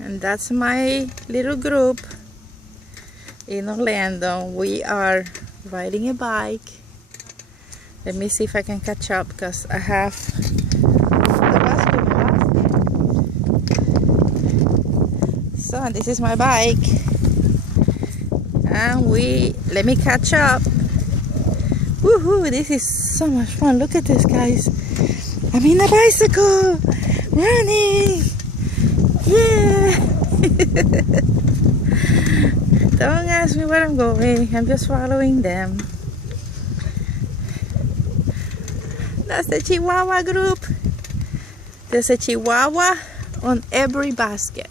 And that's my little group in Orlando. We are riding a bike. Let me see if I can catch up because I have the basket. So this is my bike. And let me catch up. Woohoo, this is so much fun. Look at this, guys. I'm in a bicycle, running. Yeah. Don't ask me where I'm going. I'm just following them. That's the Chihuahua group. There's a Chihuahua on every basket.